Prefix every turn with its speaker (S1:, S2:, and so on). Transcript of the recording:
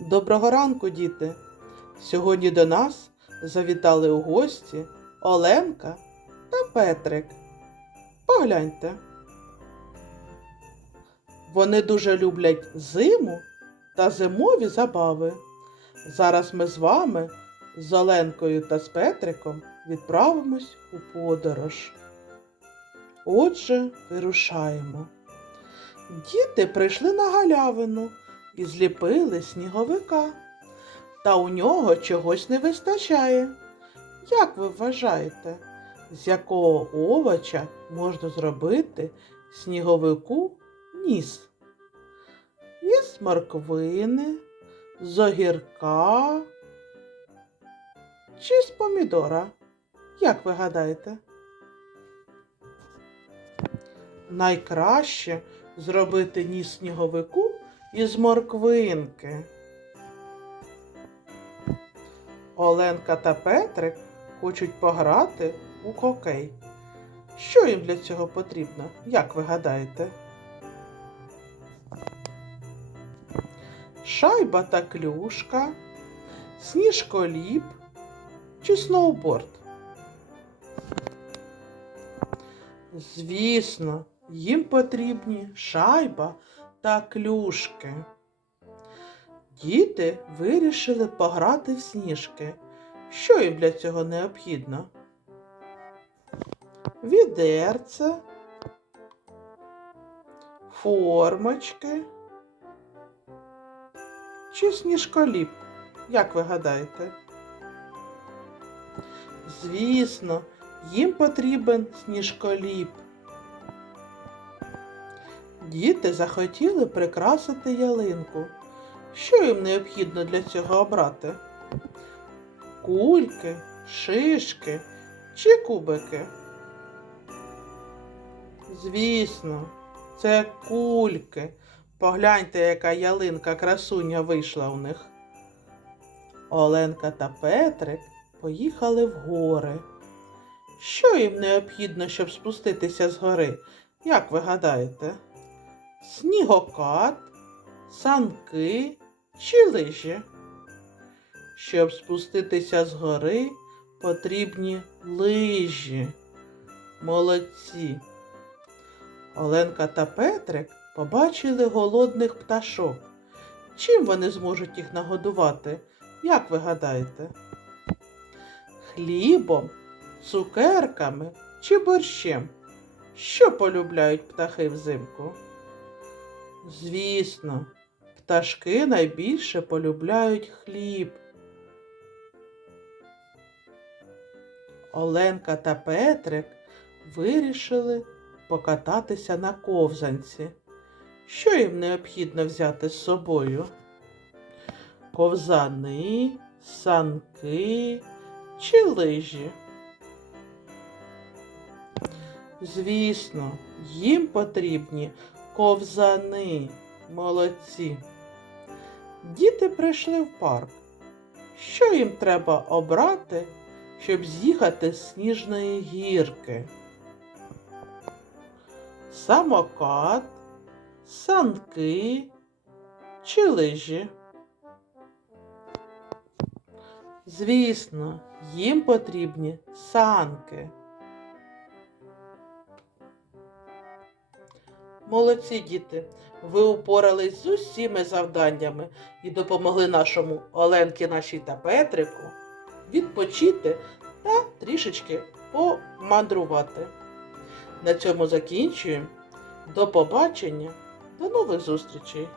S1: Доброго ранку, діти! Сьогодні до нас завітали у гості Оленка та Петрик. Погляньте. Вони дуже люблять зиму та зимові забави. Зараз ми з вами, з Оленкою та з Петриком, відправимось у подорож. Отже, вирушаємо. Діти прийшли на галявину і зліпили сніговика. Та у нього чогось не вистачає. Як ви вважаєте, з якого овоча можна зробити сніговику ніс? Із морквини, з огірка чи з помідора? Як ви гадаєте? Найкраще зробити ніс сніговику із морквинки. Оленка та Петрик хочуть пограти у хокей. Що їм для цього потрібно, як ви гадаєте? Шайба та клюшка, сніжколіп чи сноуборд? Звісно, їм потрібні шайба та клюшки. Діти вирішили пограти в сніжки. Що їм для цього необхідно? Відерце, формочки чи сніжколіп? Як ви гадаєте? Звісно, їм потрібен сніжколіп. Діти захотіли прикрасити ялинку. Що їм необхідно для цього обрати? Кульки, шишки чи кубики? Звісно, це кульки. Погляньте, яка ялинка красуня вийшла у них. Оленка та Петрик поїхали в гори. Що їм необхідно, щоб спуститися з гори? Як ви гадаєте? Снігокат, санки чи лижі? Щоб спуститися з гори, потрібні лижі. Молодці. Оленка та Петрик побачили голодних пташок. Чим вони зможуть їх нагодувати? Як ви гадаєте? Хлібом, цукерками чи борщем? Що полюбляють птахи взимку? Звісно, пташки найбільше полюбляють хліб. Оленка та Петрик вирішили покататися на ковзанці. Що їм необхідно взяти з собою? Ковзани, санки чи лижі? Звісно, їм потрібні ковзани. Молодці. Діти прийшли в парк. Що їм треба обрати, щоб з'їхати з сніжної гірки? Самокат, санки чи лижі? Звісно, їм потрібні санки. Молодці діти, ви упорались з усіми завданнями і допомогли нашому Оленки нашій та Петрику відпочити та трішечки помандрувати. На цьому закінчуємо. До побачення, до нових зустрічей!